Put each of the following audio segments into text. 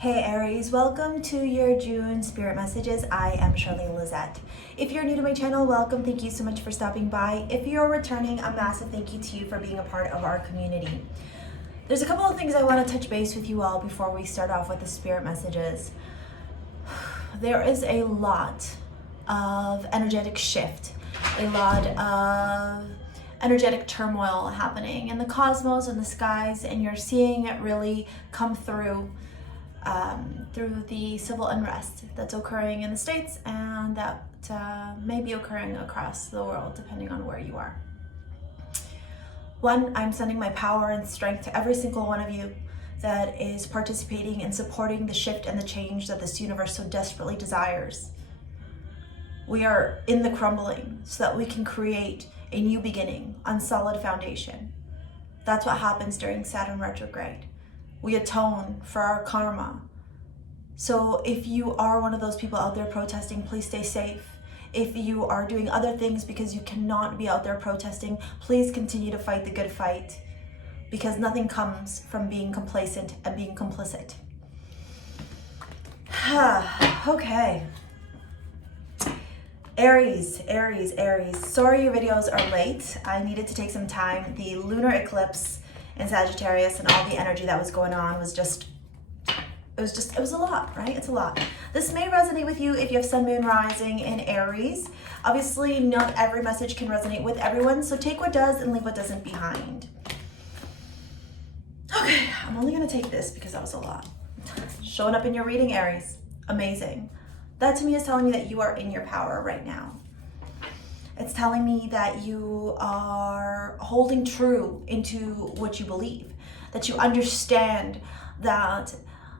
Hey Aries, welcome to your June Spirit Messages. I am Charlene Lizette. If you're new to my channel, welcome. Thank you so much for stopping by. If you're returning, a massive thank you to you for being a part of our community. There's a couple of things I want to touch base with you all before we start off with the Spirit Messages. There is a lot of energetic shift, a lot of energetic turmoil happening in the cosmos and the skies, and you're seeing it really come through the civil unrest that's occurring in the States and that may be occurring across the world, depending on where you are. One, I'm sending my power and strength to every single one of you that is participating and supporting the shift and the change that this universe so desperately desires. We are in the crumbling so that we can create a new beginning on solid foundation. That's what happens during Saturn retrograde. We atone for our karma. So if you are one of those people out there protesting, please stay safe. If you are doing other things because you cannot be out there protesting, please continue to fight the good fight, because nothing comes from being complacent and being complicit. Okay. Aries. Sorry your videos are late. I needed to take some time. The lunar eclipse in Sagittarius and all the energy that was going on was it was a lot, right? It's a lot. This may resonate with you if you have Sun, Moon, Rising in Aries. Obviously, not every message can resonate with everyone, so take what does and leave what doesn't behind. Okay, I'm only gonna take this because that was a lot. Showing up in your reading, Aries, amazing. That to me is telling me that you are in your power right now. It's telling me that you are holding true into what you believe, that you understand that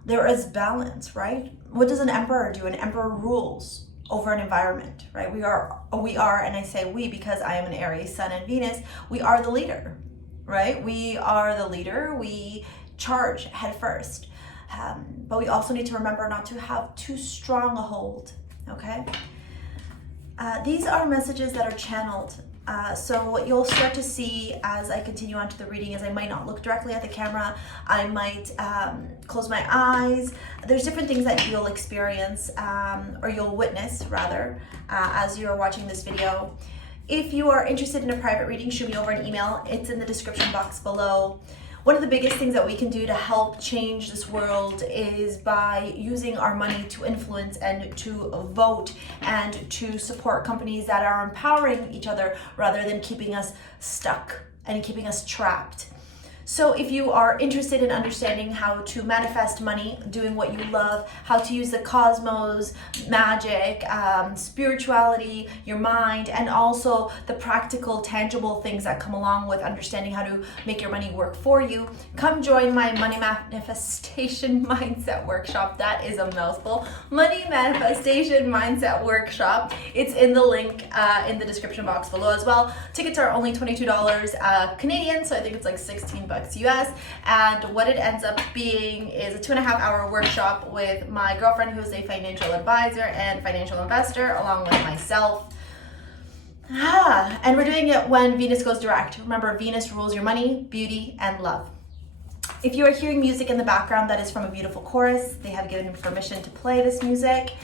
there is balance, right? What does an emperor do? An emperor rules over an environment, right? We are, and I say we because I am an Aries, Sun and Venus, we are the leader, right? We are the leader, we charge head first. But we also need to remember not to have too strong a hold, okay? These are messages that are channeled. So what you'll start to see as I continue on to the reading is I might not look directly at the camera. I might close my eyes. There's different things that you'll experience, or you'll witness rather, as you're watching this video. If you are interested in a private reading, shoot me over an email. It's in the description box below. One of the biggest things that we can do to help change this world is by using our money to influence and to vote and to support companies that are empowering each other rather than keeping us stuck and keeping us trapped. So if you are interested in understanding how to manifest money, doing what you love, how to use the cosmos, magic, spirituality, your mind, and also the practical, tangible things that come along with understanding how to make your money work for you, come join my Money Manifestation Mindset Workshop. That is a mouthful. Money Manifestation Mindset Workshop. It's in the link in the description box below as well. Tickets are only $22 Canadian, so I think it's like $16 US, and what it ends up being is a 2.5-hour workshop with my girlfriend, who is a financial advisor and financial investor, along with myself. And we're doing it when Venus goes direct. Remember, Venus rules your money, beauty, and love. If you are hearing music in the background, that is from a beautiful chorus. They have given me permission to play this music.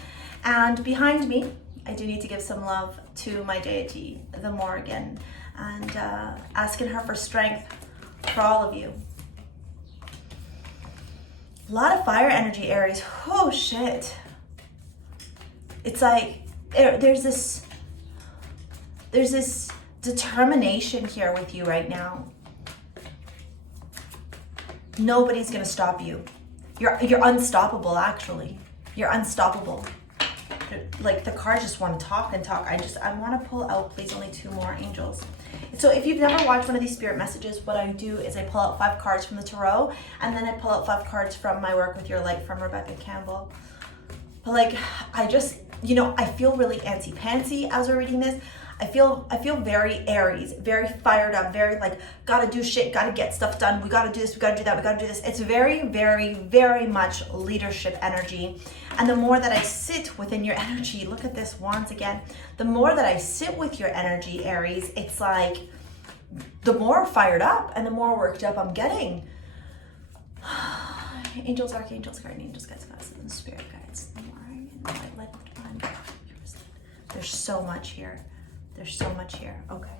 And behind me, I do need to give some love to my deity, the Morrigan, and asking her for strength for all of you. A lot of fire energy, Aries. Oh shit. It's like there's this determination here with you right now. Nobody's gonna stop you. You're unstoppable, actually. You're unstoppable. Like the cards just want to talk and talk. I want to pull out, please, only 2 more angels. So if you've never watched one of these spirit messages, what I do is I pull out 5 cards from the tarot, and then I pull out 5 cards from my Work With Your Light from Rebecca Campbell. But like, I just, I feel really antsy-pantsy as we're reading this. I feel very Aries, very fired up, very like, gotta do shit, gotta get stuff done, we gotta do this, we gotta do that, we gotta do this. It's very, very, very much leadership energy. And the more that I sit within your energy, look at this wands again, the more that I sit with your energy, Aries, it's like, the more fired up and the more worked up I'm getting. Angels, archangels, guardian angels, guides, goddesses, and spirit guides. Light of divine. There's so much here. There's so much here. Okay.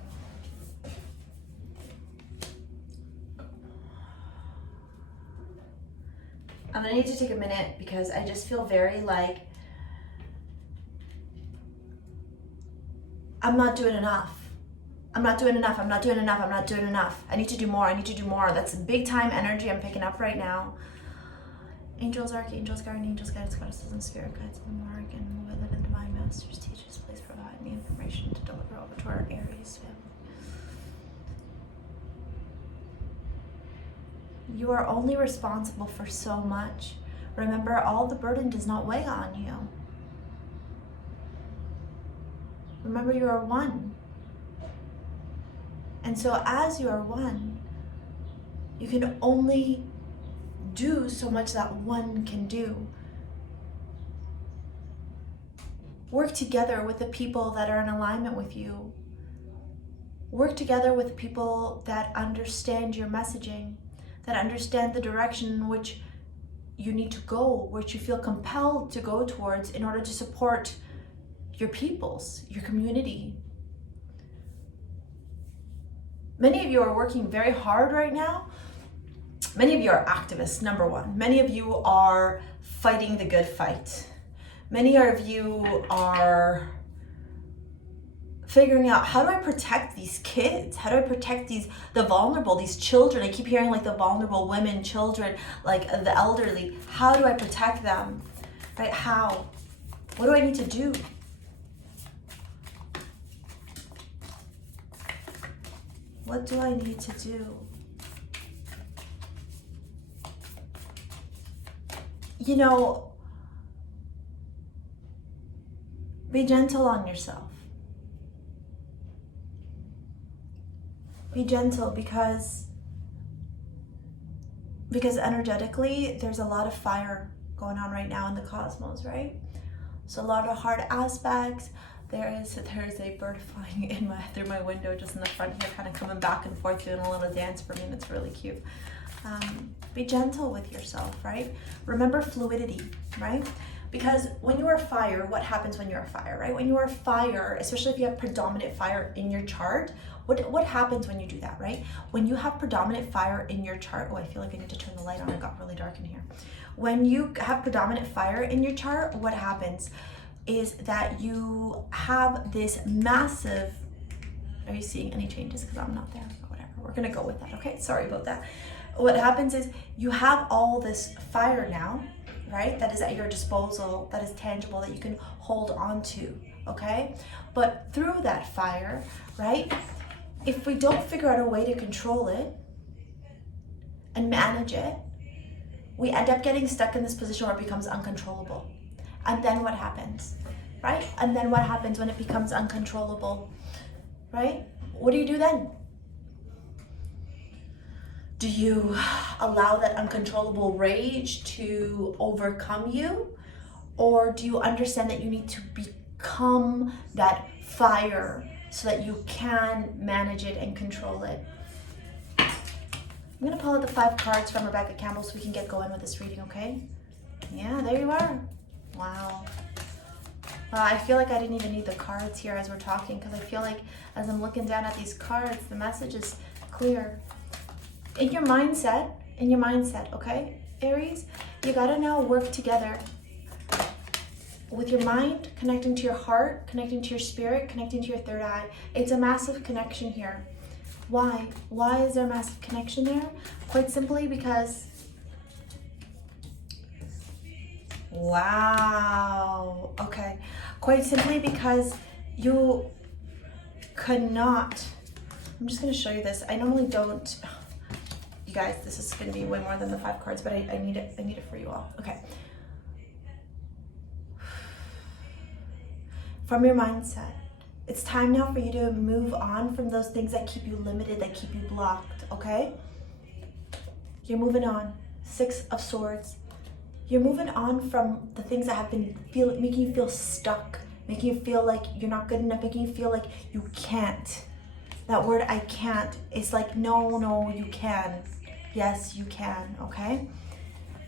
I'm gonna need to take a minute because I just feel very like I'm not doing enough. I'm not doing enough. I'm not doing enough. I'm not doing enough. I need to do more. I need to do more. That's big time energy I'm picking up right now. Angels, archangels, guardian angels, guides, goddesses, and spirit guides of the mark and with the divine masters, teachers, please provide me information to deliver over to our Aries family. You are only responsible for so much. Remember, all the burden does not weigh on you. Remember, you are one. And so as you are one, you can only do so much that one can do. Work together with the people that are in alignment with you. Work together with people that understand your messaging, that understand the direction in which you need to go, which you feel compelled to go towards in order to support your peoples, your community. Many of you are working very hard right now. Many of you are activists, number one. Many of you are fighting the good fight. Many of you are figuring out, how do I protect these kids? How do I protect the vulnerable, these children? I keep hearing like the vulnerable women, children, like the elderly. How do I protect them? Right? How? What do I need to do? What do I need to do? You know, be gentle on yourself. Be gentle because energetically there's a lot of fire going on right now in the cosmos, right? So a lot of hard aspects. There's a bird flying through my window just in the front here, kind of coming back and forth, doing a little dance for me, and it's really cute. Be gentle with yourself, right? Remember fluidity, right? Because when you are fire, what happens when you're fire, right? When you are fire, especially if you have predominant fire in your chart, what happens when you do that, right? When you have predominant fire in your chart, oh, I feel like I need to turn the light on, it got really dark in here. When you have predominant fire in your chart, what happens is that you have this massive, are you seeing any changes? Because I'm not there, or whatever, we're gonna go with that, okay? Sorry about that. What happens is you have all this fire now, right? That is at your disposal, that is tangible, that you can hold on to, okay? But through that fire, right? If we don't figure out a way to control it and manage it, we end up getting stuck in this position where it becomes uncontrollable. And then what happens, right? And then what happens when it becomes uncontrollable, right? What do you do then? Do you allow that uncontrollable rage to overcome you? Or do you understand that you need to become that fire so that you can manage it and control it? I'm gonna pull out the 5 cards from Rebecca Campbell so we can get going with this reading, okay? Yeah, there you are. Wow. I feel like I didn't even need the cards here as we're talking, because I feel like as I'm looking down at these cards, the message is clear. In your mindset, okay, Aries, you gotta now work together with your mind, connecting to your heart, connecting to your spirit, connecting to your third eye. It's a massive connection here. Why? Why is there a massive connection there? Quite simply because, wow, okay. Quite simply because you could not, I'm just gonna show you this. I normally don't, you guys, this is gonna be way more than the 5 cards, but I need it for you all. Okay. From your mindset, it's time now for you to move on from those things that keep you limited, that keep you blocked, okay? You're moving on. 6 of Swords. You're moving on from the things that have been making you feel stuck, making you feel like you're not good enough, making you feel like you can't. That word, I can't, is like, no, you can. Yes, you can, okay?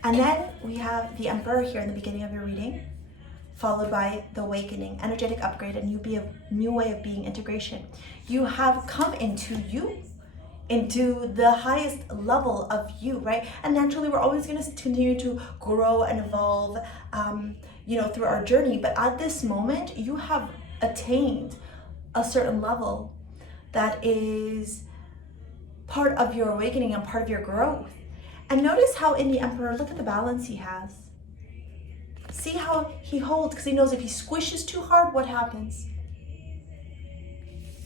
And then we have the Emperor here in the beginning of your reading, followed by the Awakening, energetic upgrade, a new way of being, integration. You have come into you, into the highest level of you, right? And naturally, we're always going to continue to grow and evolve, through our journey. But at this moment, you have attained a certain level that is part of your awakening and part of your growth. And notice how in the Emperor, look at the balance he has. See how he holds, because he knows if he squishes too hard, what happens?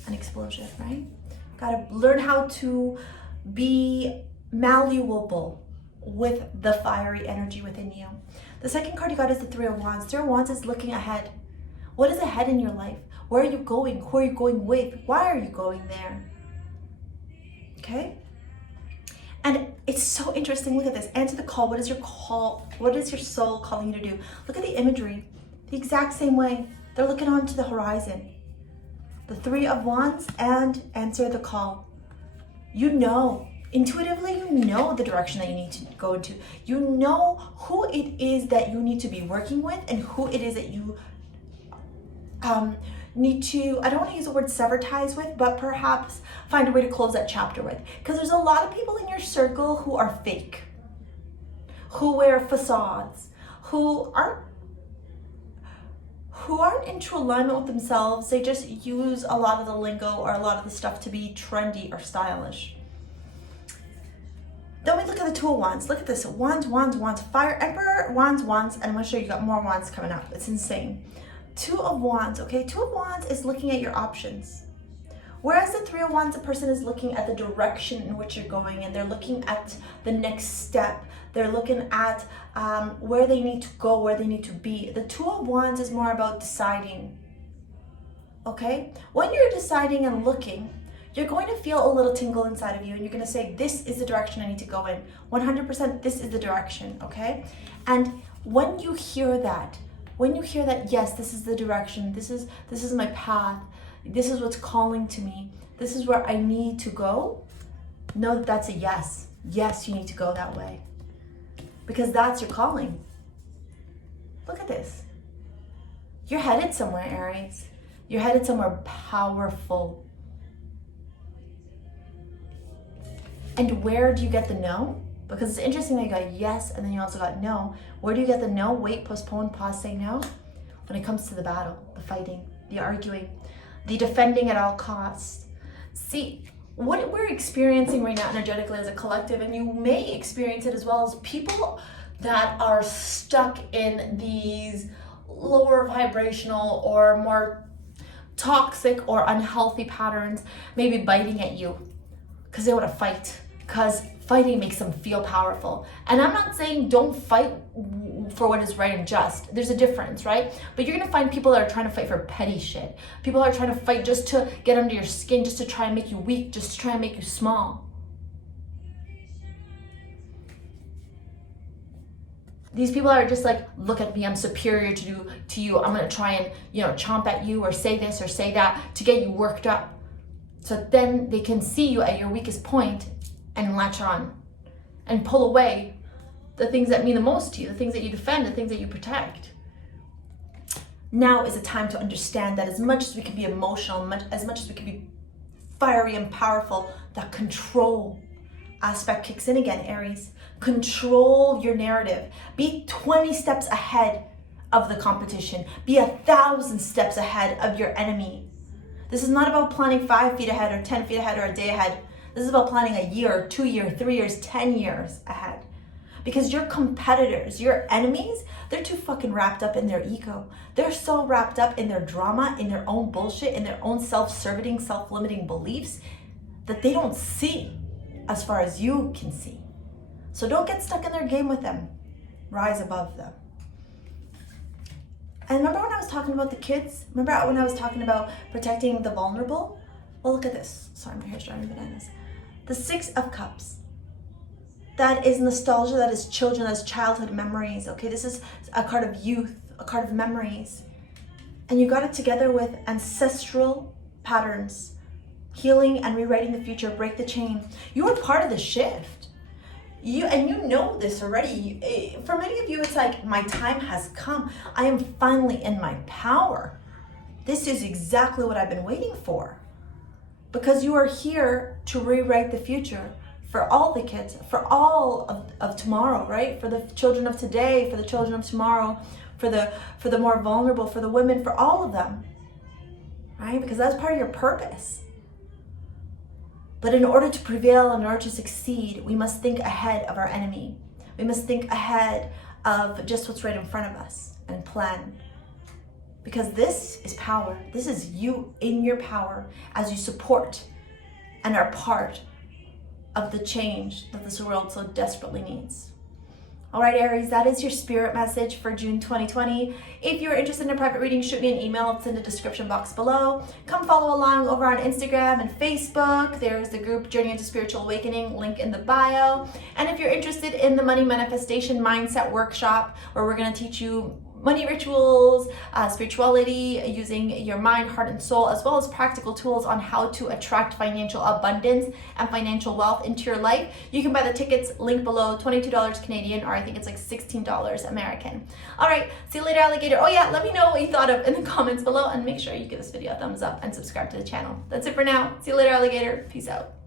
An explosion, right? Gotta learn how to be malleable with the fiery energy within you. The second card you got is the Three of Wands. Three of Wands is looking ahead. What is ahead in your life? Where are you going? Who are you going with? Why are you going there? Okay? And it's so interesting. Look at this. Answer the call. What is your call? What is your soul calling you to do? Look at the imagery. The exact same way. They're looking onto the horizon. The Three of Wands and answer the call. You know, intuitively, you know the direction that you need to go into. You know who it is that you need to be working with and who it is that you need to, I don't want to use the word sever ties with, but perhaps find a way to close that chapter with. Because there's a lot of people in your circle who are fake, who wear facades, who aren't in true alignment with themselves. They just use a lot of the lingo or a lot of the stuff to be trendy or stylish. Then we look at the Two of Wands. Look at this. Wands, Wands, Wands. Fire, Emperor, Wands, Wands. And I'm going to show you got more Wands coming up. It's insane. Two of Wands, okay? Two of Wands is looking at your options. Whereas the Three of Wands, a person is looking at the direction in which you're going, and they're looking at the next step. They're looking at where they need to go, where they need to be. The Two of Wands is more about deciding, okay? When you're deciding and looking, you're going to feel a little tingle inside of you, and you're going to say, this is the direction I need to go in. 100% this is the direction, okay? And when you hear that, yes, this is the direction, this is my path, this is what's calling to me, this is where I need to go, know that that's a yes. Yes, you need to go that way. Because that's your calling. Look at this. You're headed somewhere, Aries. You're headed somewhere powerful. And where do you get the no? Because it's interesting that you got yes and then you also got no. Where do you get the no? Wait, postpone, pause, say no? When it comes to the battle, the fighting, the arguing, the defending at all costs. See, what we're experiencing right now energetically as a collective, and you may experience it as well, as people that are stuck in these lower vibrational or more toxic or unhealthy patterns, maybe biting at you because they want to fight, because fighting makes them feel powerful. And I'm not saying don't fight for what is right and just. There's a difference, right? But you're gonna find people that are trying to fight for petty shit. People are trying to fight just to get under your skin, just to try and make you weak, just to try and make you small. These people are just like, look at me, I'm superior to you. I'm gonna try and, chomp at you or say this or say that to get you worked up. So then they can see you at your weakest point and latch on and pull away the things that mean the most to you, the things that you defend, the things that you protect. Now is a time to understand that as much as we can be emotional, as much as we can be fiery and powerful, that control aspect kicks in again, Aries. Control your narrative. Be 20 steps ahead of the competition. Be 1,000 steps ahead of your enemy. This is not about planning 5 feet ahead or 10 feet ahead or a day ahead. This is about planning a year, 2 years, 3 years, 10 years ahead. Because your competitors, your enemies, they're too fucking wrapped up in their ego. They're so wrapped up in their drama, in their own bullshit, in their own self-serving, self-limiting beliefs that they don't see as far as you can see. So don't get stuck in their game with them. Rise above them. And remember when I was talking about the kids? Remember when I was talking about protecting the vulnerable? Well, look at this. Sorry, my hair's driving me bananas. The Six of Cups. That is nostalgia, that is children, that is childhood memories, okay? This is a card of youth, a card of memories. And you got it together with ancestral patterns, healing and rewriting the future, break the chain. You are part of the shift. You know this already. For many of you, it's like, my time has come. I am finally in my power. This is exactly what I've been waiting for. Because you are here to rewrite the future for all the kids, for all of tomorrow, right? For the children of today, for the children of tomorrow, for the more vulnerable, for the women, for all of them, right? Because that's part of your purpose. But in order to prevail, in order to succeed, we must think ahead of our enemy. We must think ahead of just what's right in front of us and plan. Because this is power. This is you in your power as you support and are part of the change that this world so desperately needs. All right, Aries, that is your spirit message for June 2020. If you're interested in a private reading, shoot me an email. It's in the description box below. Come follow along over on Instagram and Facebook. There's the group Journey into Spiritual Awakening, link in the bio. And if you're interested in the Money Manifestation Mindset Workshop, where we're going to teach you money rituals, spirituality, using your mind, heart, and soul, as well as practical tools on how to attract financial abundance and financial wealth into your life, you can buy the tickets, link below, $22 Canadian, or I think it's like $16 American. All right, see you later, alligator. Oh yeah, let me know what you thought of in the comments below, and make sure you give this video a thumbs up and subscribe to the channel. That's it for now. See you later, alligator. Peace out.